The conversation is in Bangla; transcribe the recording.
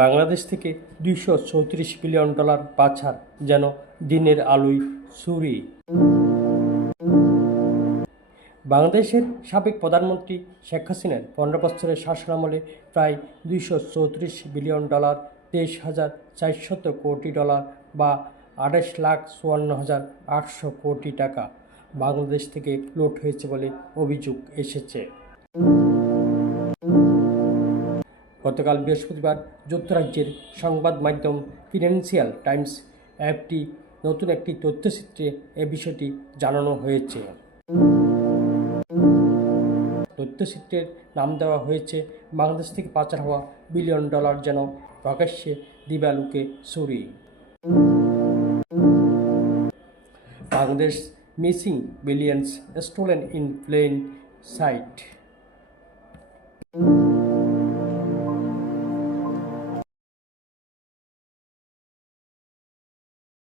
বাংলাদেশ থেকে দুইশো চৌত্রিশ বিলিয়ন ডলার পাচার যেন দিনের আলোয় চুরি বাংলাদেশের সাবেক প্রধানমন্ত্রী শেখ হাসিনার পনেরো বছরের শাসনামলে প্রায় দুইশো চৌত্রিশ বিলিয়ন ডলার, তেইশ হাজার চারশত কোটি ডলার বা আঠাশ লাখ চুয়ান্ন হাজার আটশো কোটি টাকা বাংলাদেশ থেকে লুট হয়েছে বলে অভিযোগ এসেছে। গতকাল বৃহস্পতিবার যুক্তরাজ্যের সংবাদ মাধ্যম ফিনান্সিয়াল টাইমস অ্যাপটি নতুন একটি তথ্যচিত্রে এ বিষয়টি জানানো হয়েছে। তথ্যচিত্রের নাম দেওয়া হয়েছে, বাংলাদেশ থেকে পাচার হওয়া বিলিয়ন ডলার যেন প্রকাশ্যে দিবালুকে চুরি Bangladesh missing billions stolen in plain sight.